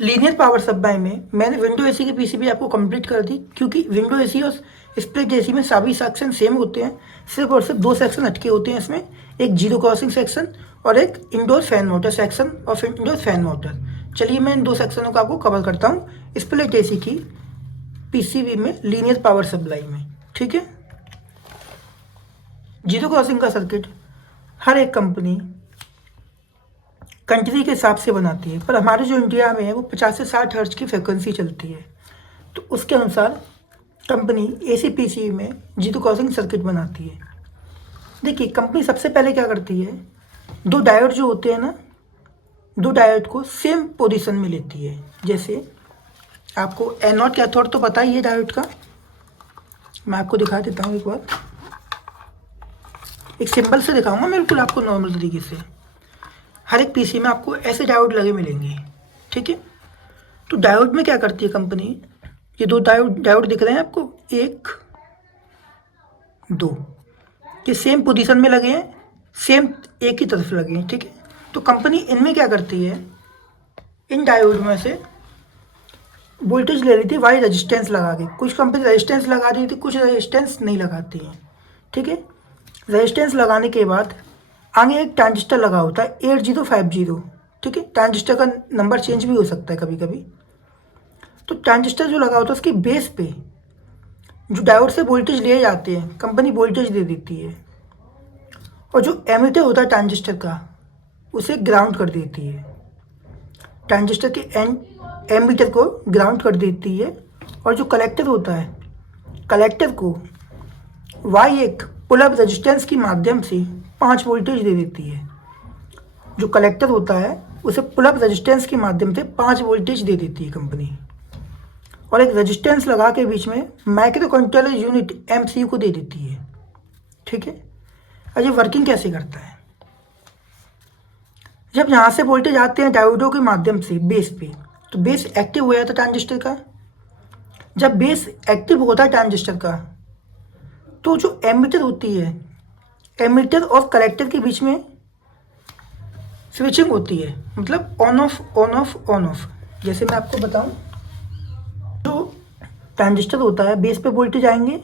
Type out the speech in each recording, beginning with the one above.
Linear power supply में मैंने window AC की पीसीबी आपको कंप्लीट कर दी, क्योंकि विंडो एसी और स्प्लिट एसी में सभी सेक्शन सेम होते हैं। सिर्फ और सिर्फ दो सेक्शन हटके होते हैं इसमें, एक जीरो क्रॉसिंग सेक्शन और एक इंडोर फैन मोटर सेक्शन और फिर इंडोर फैन मोटर। चलिए मैं इन दो सेक्शनों को आपको कवर करता हूँ स्प्लिट एसी की पीसीबी में लीनियर पावर सप्लाई में। ठीक है, जीरो क्रॉसिंग का सर्किट हर एक कंपनी कंट्री के हिसाब से बनाती है, पर हमारे जो इंडिया में है वो 50 से 60 हर्ट्ज की फ्रिक्वेंसी चलती है। तो उसके अनुसार कंपनी एसी पीसीबी में जीरो क्रॉसिंग सर्किट बनाती है। देखिए कंपनी सबसे पहले क्या करती है, दो डायोड जो होते हैं ना, दो डायोड को सेम पोजीशन में लेती है। जैसे आपको एनोड कैथोड तो पता ही है डायोड का, मैं आपको दिखा देता हूँ एक बार, एक सिंबल से दिखाऊंगा मैं बिल्कुल आपको नॉर्मल तरीके से। हर एक पीसी में आपको ऐसे डायोड लगे मिलेंगे। ठीक है, तो डायोड में क्या करती है कंपनी, ये दो डायोड डायोड दिख रहे हैं आपको, एक दो, ये सेम पोजीशन में लगे हैं, सेम एक ही तरफ लगे हैं। ठीक है, तो कंपनी इनमें क्या करती है, इन डायोड में से वोल्टेज ले लेती है वाई रेजिस्टेंस लगा के। कुछ कंपनी रेजिस्टेंस लगा देती है, कुछ रेजिस्टेंस नहीं लगाती हैं। ठीक है, रेजिस्टेंस लगाने के बाद आगे एक ट्रांजिस्टर लगा होता है 8050। ठीक है, ट्रांजिस्टर का नंबर चेंज भी हो सकता है कभी कभी। तो ट्रांजिस्टर जो लगा होता है उसकी बेस पे जो डायोड से वोल्टेज लिए जाते हैं कंपनी वोल्टेज दे देती है, और जो एमीटर होता है ट्रांजिस्टर का उसे ग्राउंड कर देती है। ट्रांजिस्टर के एमीटर को ग्राउंड कर देती है, और जो कलेक्टर होता है कलेक्टर को वाई एक पुल अप रेजिस्टेंस के माध्यम से 5 वोल्टेज दे देती है। जो कलेक्टर होता है उसे पुल अप रेजिस्टेंस के माध्यम से 5 वोल्टेज दे देती है कंपनी, और एक रेजिस्टेंस लगा के बीच में माइक्रो कंट्रोलर यूनिट एमसीयू को दे देती है। ठीक है, और ये वर्किंग कैसे करता है, जब यहाँ से वोल्टेज आते हैं डायोडों के माध्यम से बेस पे, तो बेस एक्टिव हो जाता है ट्रांजिस्टर का। जब बेस एक्टिव होता है ट्रांजिस्टर का, तो जो एमीटर होती है, एमीटर और कलेक्टर के बीच में स्विचिंग होती है, मतलब on off on off on off. जैसे मैं आपको बताऊं, जो ट्रांजिस्टर होता है बेस पे वोल्टेज आएंगे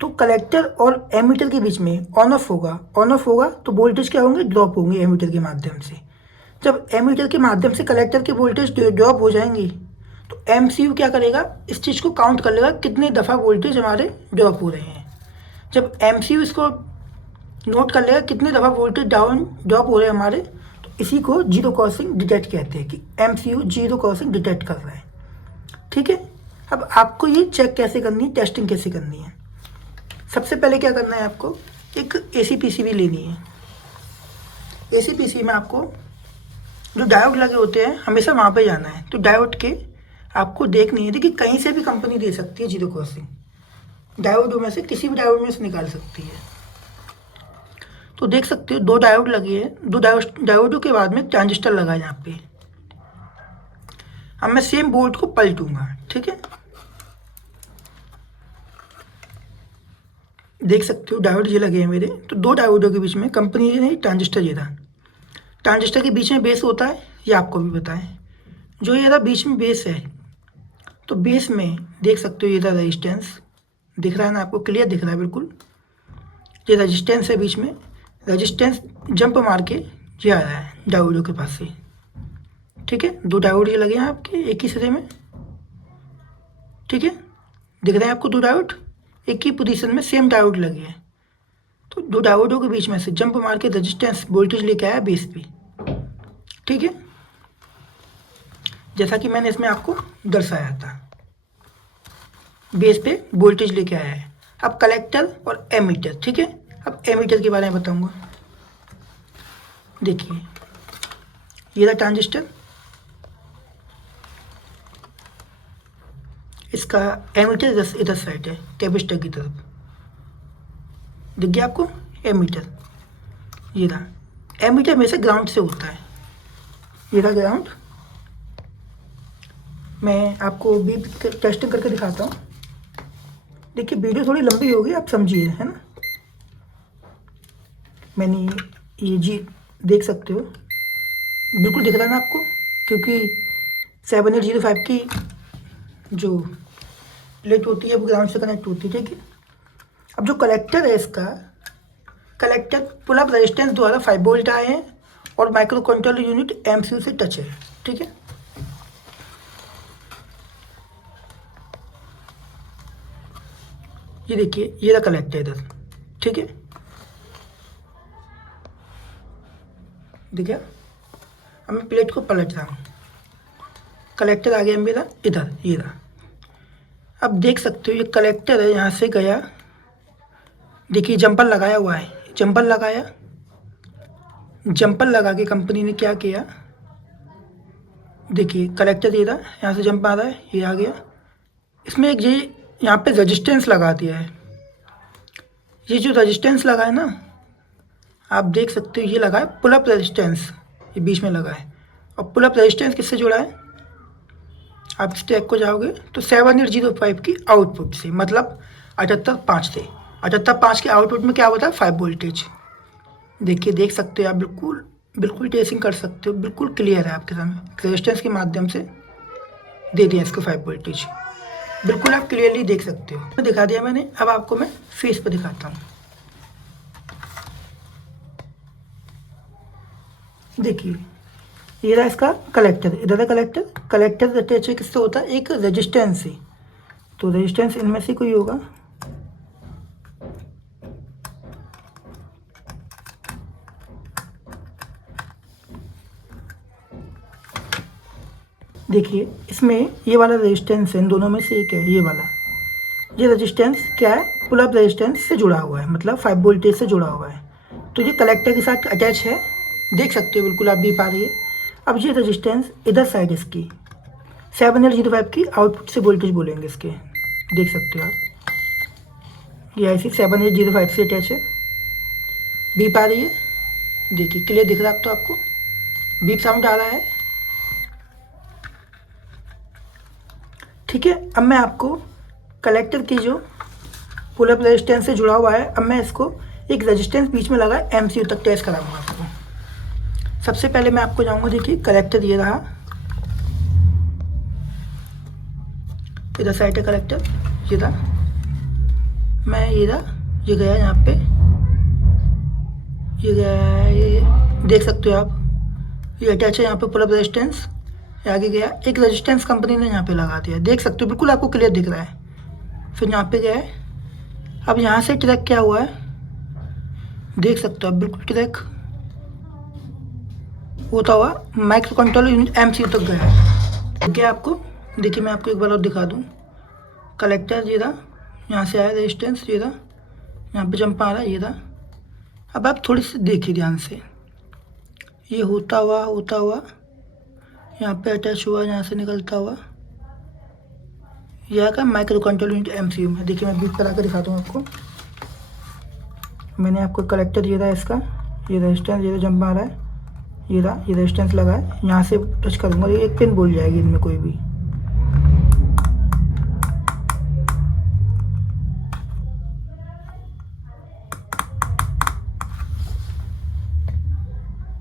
तो कलेक्टर और एमीटर के बीच में ऑन ऑफ होगा, ऑन ऑफ होगा तो वोल्टेज क्या होंगे, ड्रॉप होंगे एमीटर के माध्यम से। जब एमीटर के माध्यम से कलेक्टर के वोल्टेज ड्रॉप हो जाएंगे तो एमसीयू क्या करेगा, इस चीज़ को काउंट कर लेगा कितने दफ़ा वोल्टेज हमारे ड्रॉप हो रहे हैं। जब एमसीयू इसको नोट कर लेगा कितने दफ़ा वोल्टेज डाउन ड्रॉप हो रहे हैं हमारे, तो इसी को जीरो क्रॉसिंग डिटेक्ट कहते हैं कि एमसीयू जीरो क्रॉसिंग डिटेक्ट कर रहा है। ठीक है, अब आपको ये चेक कैसे करनी है, टेस्टिंग कैसे करनी है। सबसे पहले क्या करना है, आपको एक एसी पीसीबी लेनी है। एसी पीसीबी में आपको जो डायोड लगे होते हैं हमेशा वहाँ पे जाना है। तो डायोड के आपको देखनी है, देखिए कहीं से भी कंपनी दे सकती है जीरो क्रॉसिंग, डायोडों में से किसी भी डायोड में से निकाल सकती है। तो देख सकते हो दो डायोड लगे हैं, दो डायोडों के बाद में ट्रांजिस्टर लगा है यहाँ पे। अब मैं सेम बोर्ड को पलटूंगा। ठीक है, देख सकते हो डायोड ये लगे हैं मेरे, तो दो डायोडों के बीच में कंपनी ने ट्रांजिस्टर ये था। ट्रांजिस्टर के बीच में बेस होता है, ये आपको भी पता है। जो ये था बीच में बेस है, तो बेस में देख सकते हो ये था रेजिस्टेंस, दिख रहा है ना आपको, क्लियर दिख रहा है बिल्कुल। ये रेजिस्टेंस है बीच में, रेजिस्टेंस जंप मार के ये आ रहा है डायोडों के पास से। ठीक है, दो डायोड ये लगे हैं आपके एक ही सिरे में। ठीक है, दिख रहे हैं आपको दो डायोड एक ही पोजीशन में, सेम डायोड लगे हैं। तो दो डायोडों के बीच में से जंप मार के रेजिस्टेंस वोल्टेज लेके आया बेस पे। ठीक है, जैसा कि मैंने इसमें आपको दर्शाया था, बेस पे वोल्टेज लेके आया है। अब कलेक्टर और एमीटर। ठीक है, अब एमीटर के बारे में बताऊंगा। देखिए ये था ट्रांजिस्टर, इसका एमीटर इधर साइड है कैपेसिटर की तरफ, दिख गया आपको एमीटर। ये रहा एमीटर में से ग्राउंड से होता है, ये रहा ग्राउंड। मैं आपको भी टेस्टिंग करके दिखाता हूँ। देखिए वीडियो थोड़ी लंबी होगी, आप समझिए, है ना। मैंने ये जी देख सकते हो, बिल्कुल दिख रहा है ना आपको, क्योंकि 7805 की जो प्लेट होती है वो ग्राउंड से कनेक्ट होती है, ठीक है। अब जो कलेक्टर है इसका, कलेक्टर पुल अप रेजिस्टेंस द्वारा 5 वोल्ट आए हैं और माइक्रो कंट्रोलर यूनिट एमसीयू से टच है, ठीक है। ये देखिए, ये रहा कलेक्टर इधर, ठीक है। देखिए, अब मैं प्लेट को पलट रहा हूँ, कलेक्टर आ गया मेरा इधर, ये रहा। अब देख सकते हो ये कलेक्टर है, यहाँ से गया, देखिए जंपर लगाया हुआ है, जंपर लगाया, जंपर लगा के कंपनी ने क्या किया, देखिए कलेक्टर ये रहा, यहाँ से जंप आ रहा है, ये आ गया, इसमें एक ये यहाँ पे रेजिस्टेंस लगा दिया है। ये जो रेजिस्टेंस लगा है ना, आप देख सकते हो, ये लगा है पुल अप रेजिस्टेंस, ये बीच में लगा है। और पुल अप रेजिस्टेंस किससे जुड़ा है, आप इस टैग को जाओगे तो 7805 की आउटपुट से, मतलब 78.5 से, 78.5 के आउटपुट में क्या होता है, 5 वोल्टेज। देखिए, देख सकते हो आप, बिल्कुल बिल्कुल टेस्टिंग कर सकते हो, बिल्कुल क्लियर है आपके सामने, रेजिस्टेंस के माध्यम से दे दिया इसको 5 वोल्टेज, बिल्कुल आप क्लियरली देख सकते हो। तो दिखा दिया मैंने, अब आपको मैं फेस पर दिखाता हूँ। देखिए, ये रहा इसका कलेक्टर, इधर है कलेक्टर, कलेक्टर अटैच किससे होता है, एक रेजिस्टेंस से, तो रेजिस्टेंस इनमें से कोई होगा। देखिए, इसमें ये वाला रेजिस्टेंस है, इन दोनों में से एक है ये वाला, ये रेजिस्टेंस क्या है, पुल अप रेजिस्टेंस से जुड़ा हुआ है, मतलब 5 वोल्टेज से जुड़ा हुआ है, तो ये कलेक्टर के साथ अटैच है, देख सकते हो बिल्कुल आप भी पा रही है। अब ये रेजिस्टेंस इधर साइड इसकी 7805 की आउटपुट से वोल्टेज बोलेंगे इसके, देख सकते हो आप, ये ऐसी 7805 से अटैच है, बीप आ रही है, देखिए क्लियर दिख रहा है अब तो आपको, बीप साउंड आ रहा है, ठीक है। अब मैं आपको कलेक्टर की जो पुल अप रेजिस्टेंस से जुड़ा हुआ है, अब मैं इसको एक रेजिस्टेंस बीच में लगा एमसीयू तक टेस्ट कराऊंगा आपको। सबसे पहले मैं आपको जाऊंगा, देखिए कलेक्टर ये रहा, इधर साइड है कलेक्टर, ये रहा, मैं ये रहा, ये गया यहाँ पे, ये गया, ये देख सकते हो आप, ये अटैच है यहाँ पे पुल अप रेजिस्टेंस, आगे गया, एक रेजिस्टेंस कंपनी ने यहाँ पे लगा दिया, देख सकते हो बिल्कुल आपको क्लियर दिख रहा है। फिर यहाँ पे गया है, अब यहाँ से ट्रैक क्या हुआ है, देख सकते हो आप, बिल्कुल ट्रैक होता हुआ माइक्रो कंट्रोलर यूनिट एमसीयू तक गया है। क्या आपको, देखिए मैं आपको एक बार और दिखा दूँ, कलेक्टर ये रहा, यहाँ से आया रेजिस्टेंस, ये रहा, यहाँ पे जंप आ रहा है, ये रहा। अब आप थोड़ी सी देखिए ध्यान से, ये होता हुआ यहाँ पे अटैच हुआ, यहाँ से निकलता हुआ, यह का माइक्रो कंट्रोलर यूनिट एमसीयू में। देखिए मैं बीट करा कर दिखाता हूँ आपको, मैंने आपको कलेक्टर ये रहा इसका, ये रेजिस्टेंस, ये जंप आ रहा है, ये रहा, ये रेजिस्टेंस लगा है, यहाँ से टच करूँगा, ये एक पिन बोल जाएगी इनमें कोई भी,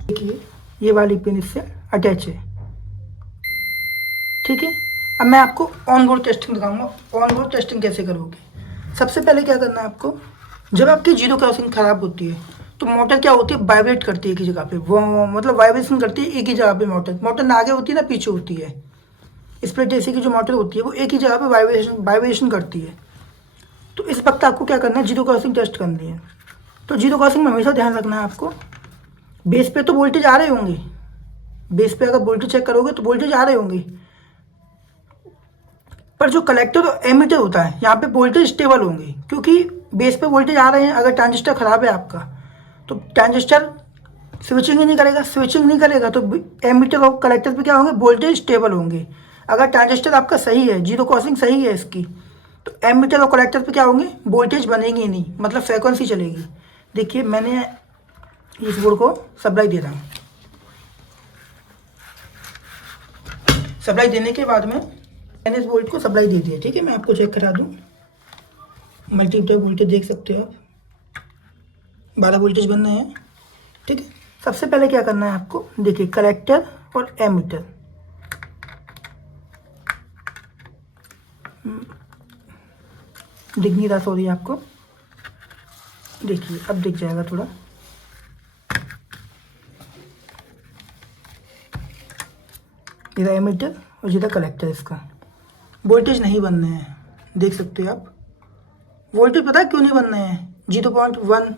देखिए ये वाली पिन इससे अटैच है, ठीक है। अब मैं आपको ऑन बोर्ड टेस्टिंग दिखाऊंगा, ऑन बोर्ड टेस्टिंग कैसे करोगे। सबसे पहले क्या करना है आपको, जब आपकी जीरो क्रॉसिंग खराब होती है तो मोटर क्या होती है, वाइब्रेट करती है एक ही जगह पे, वो मतलब वाइब्रेशन करती है एक ही जगह पे, मोटर ना आगे होती है ना पीछे होती है। स्प्लिट एसी की जो मोटर होती है वो एक ही जगह पे वाइब्रेशन करती है। तो इस वक्त आपको क्या करना है, जीरो क्रॉसिंग टेस्ट करनी है। तो जीरो क्रॉसिंग में हमेशा ध्यान रखना है आपको, बेस पे तो वोल्टेज आ रहे होंगे, बेस पे अगर वोल्टेज चेक करोगे तो वोल्टेज आ रहे होंगे, पर जो कलेक्टर और एमीटर होता है यहाँ पे वोल्टेज स्टेबल होंगे, क्योंकि बेस पे वोल्टेज आ रहे हैं। अगर ट्रांजिस्टर खराब है आपका तो ट्रांजिस्टर स्विचिंग ही नहीं करेगा, स्विचिंग नहीं करेगा तो एमीटर और कलेक्टर पे क्या होंगे, वोल्टेज स्टेबल होंगे। अगर ट्रांजिस्टर आपका सही है, जीरो क्रॉसिंग सही है इसकी, तो एमीटर और कलेक्टर पे क्या होंगे, वोल्टेज बनेगी ही नहीं, मतलब फ्रिक्वेंसी चलेगी। देखिए मैंने इस बोर्ड को सप्लाई दे रहा हूँ, सप्लाई देने के बाद में मैंने इस वोल्ट को सप्लाई दे दिया, ठीक है। मैं आपको चेक करा दूँ, मल्टीमीटर वोल्टेज देख सकते हो आप, 12 वोल्टेज बन रहे हैं, ठीक है। सबसे पहले क्या करना है आपको, देखिए कलेक्टर और एमीटर, दिख नहीं रहा, सॉरी आपको, देखिए अब दिख जाएगा थोड़ा। ये रहा एमीटर और ये रहा कलेक्टर। इसका वोल्टेज नहीं बन रहे हैं, देख सकते हो आप। वोल्टेज पता है क्यों नहीं बन रहे हैं? 0.1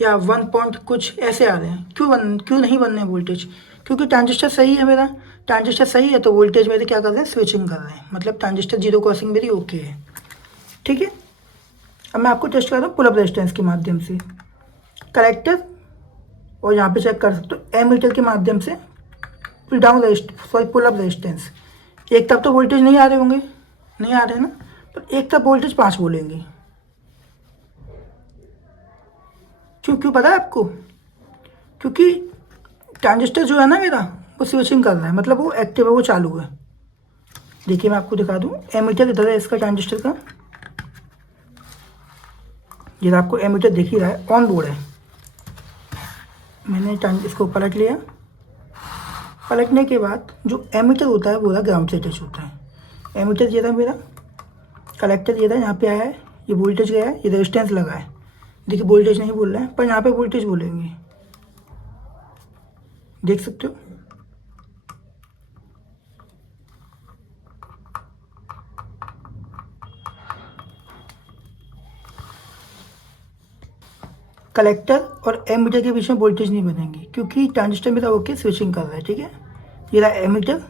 या 1 पॉइंट कुछ ऐसे आ रहे हैं। क्यों नहीं बन रहे हैं वोल्टेज? क्योंकि ट्रांजिस्टर सही है मेरा। ट्रांजिस्टर सही है तो वोल्टेज मेरे क्या कर रहे हैं, स्विचिंग कर रहे हैं, मतलब ट्रांजिस्टर जीरो क्रॉसिंग मेरी ओके है। ठीक है, अब मैं आपको टेस्ट कर रहा हूँ पुल अप रेजिस्टेंस के माध्यम से। कलेक्टर और यहाँ पे चेक कर सकते हो एमीटर के माध्यम से pull down pull up resistance. एक तरफ तो वोल्टेज नहीं आ रहे होंगे, नहीं आ रहे हैं ना, पर एक तरफ वोल्टेज 5 बोलेंगे। क्यों पता है आपको? क्योंकि ट्रांजिस्टर जो है ना मेरा, वो स्विचिंग कर रहा है, मतलब वो एक्टिव है, वो चालू है। देखिए मैं आपको दिखा दूँ, एमीटर इधर है इसका ट्रांजिस्टर का, ये आपको एमीटर दिख ही रहा है, ऑन बोर्ड है। मैंने इसको पलट लिया। पलटने के बाद जो एमीटर होता है वो ग्राउंड से टच होता है। एमीटर ये था मेरा, कलेक्टर ये था, यहाँ पे आया है, ये वोल्टेज गया है, ये रेजिस्टेंस लगा है। देखिए वोल्टेज नहीं बोल रहा है, पर यहाँ पे वोल्टेज बोलेंगे, देख सकते हो। कलेक्टर और एमीटर के बीच में वोल्टेज नहीं बनेंगे क्योंकि ट्रांजिस्टर मेरा ओके स्विचिंग कर रहा है। ठीक है, ये रहा एमीटर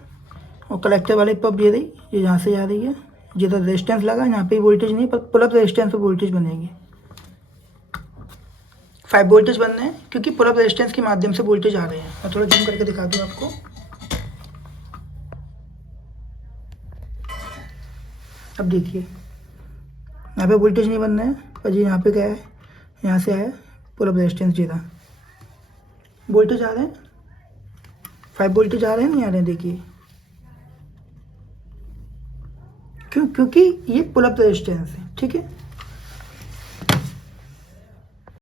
और कलेक्टर वाले पब ये रही, ये यहाँ से जा रही है, ये तो रेजिस्टेंस लगा, यहाँ पे वोल्टेज नहीं, पर पुल अप रेजिस्टेंस पे वोल्टेज बनेगी। 5 वोल्टेज बन रहे हैं क्योंकि पुल अप रेजिस्टेंस के माध्यम से वोल्टेज आ रहे हैं। मैं थोड़ा जूम करके दिखा दूँ आपको। अब देखिए यहाँ पे वोल्टेज नहीं बन रहे हैं, पर ये यहाँ पे क्या है, यहाँ से आया पुल अप रेजिस्टेंस जीरा, वोल्टेज आ रहे हैं, 5 वोल्टेज आ रहे हैं, नहीं आ रहे हैं, देखिए क्योंकि ये पुल अप रेजिस्टेंस है। ठीक है,